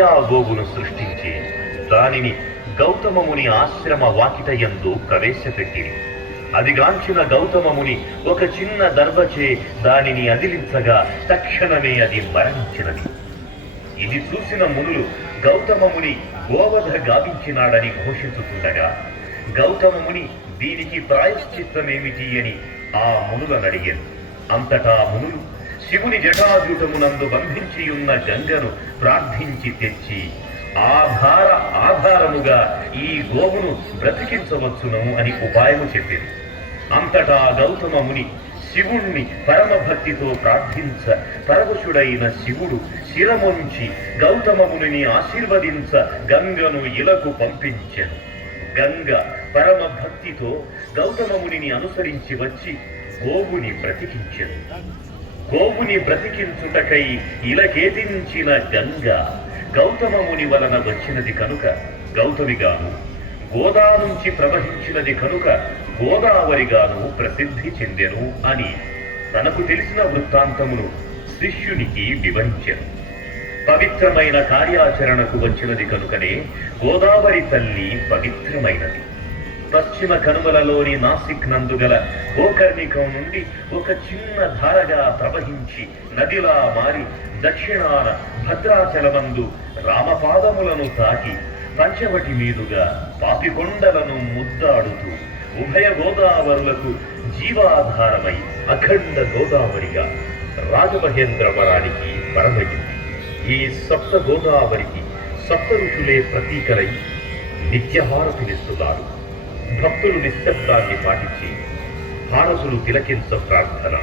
గోవును సృష్టించి దానిని గౌతమముని ఆశ్రమ వాకిటయందు ప్రవేశపెట్టిరి. అదిగాంచిన గౌతమముని ఒక చిన్న దర్భచే దానిని అదిలించగా తక్షణమే అది మరణించినది. ఇది చూసిన మునులు గౌతమముని గోవధ గావించినాడని ఘోషించుతుండగా గౌతమముని దీనికి ప్రాయశ్చిత్తమేమిటి అని ఆ మునులనడిగారు. అంతటా మునులు శివుని జటాజూటమునందు బంధించియున్న గంగను ప్రార్థించి తెచ్చి ఆధారముగా ఈ గోవును బ్రతికించవచ్చును అని ఉపాయము చెప్పింది. అంతటా గౌతమ ముని శివుణ్ణి పరమభక్తితో ప్రార్థించ పరవశుడైన శివుడు శిరముంచి గౌతమ మునిని ఆశీర్వదించ గంగను ఇలకు పంపించెను. గంగ పరమభక్తితో గౌతమ మునిని అనుసరించి వచ్చి గోవుని బ్రతికించెను. గోవుని బ్రతికించుటకై ఇలకేదించిన గంగ గౌతమ ముని వలన వచ్చినది కనుక గౌతమిగాను, గోదా నుంచి ప్రవహించినది కనుక గోదావరిగాను ప్రసిద్ధి చెందెను అని తనకు తెలిసిన వృత్తాంతమును శిష్యునికి వివరించెను. పవిత్రమైన కార్యాచరణకు వచ్చినది కనుకనే గోదావరి తల్లి పవిత్రమైనది. పశ్చిమ కనుమలలోని నాసిక్ నందుగల గోకర్ణికం నుండి ఒక చిన్న ధారగా ప్రవహించి నదిలా మారి దక్షిణాన భద్రాచలమందు రామపాదములను తాకి పంచవటి మీదుగా పాపికొండలను ముద్దాడుతూ ఉభయ గోదావరులకు జీవాధారమై అఖండ గోదావరిగా రాజమహేంద్రవరానికి పరమగింది. ఈ సప్త గోదావరికి సప్త ఋషులే ప్రతీకలై నిత్యహారతినిస్తున్నారు. భక్తులు నిశ్శబ్దాన్ని పాటించి హారసులు తిలకించ ప్రార్థన.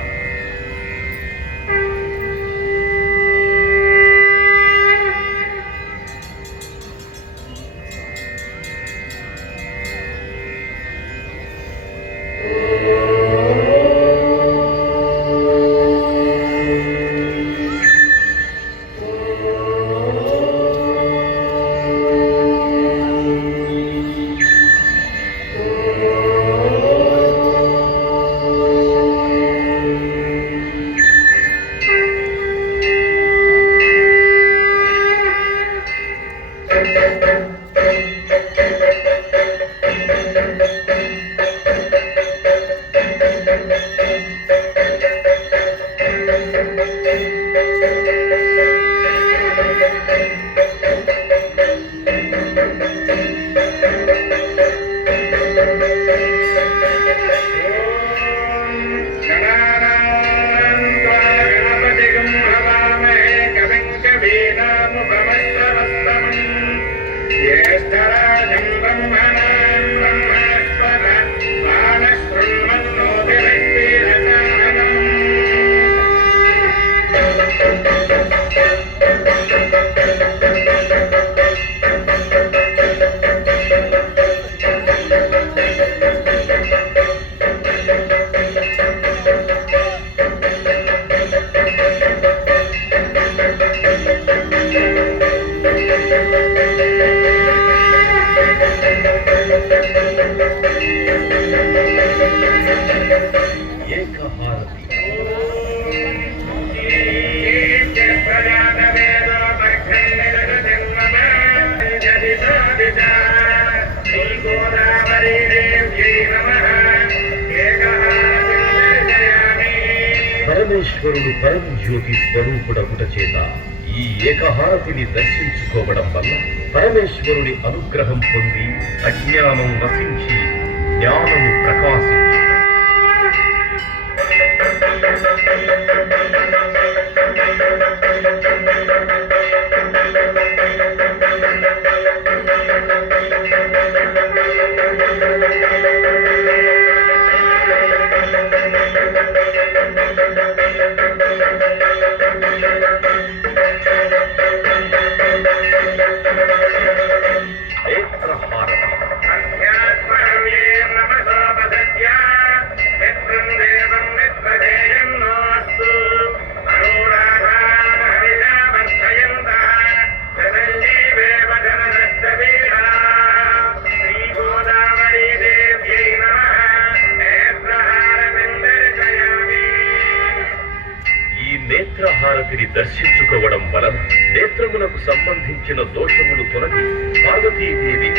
పరమేశ్వరుడు పరమజ్యోతి స్వరూపుడగుట చేత ఈ ఏకహారతిని దర్శించుకోవడం వల్ల పరమేశ్వరుని అనుగ్రహం పొంది అజ్ఞానం నశించి జ్ఞానము ప్రకాశించు. Yeah. దర్శించుకోవడం వలన నేత్రమునకు సంబంధించిన దోషములు తొలగి పార్వతీదేవి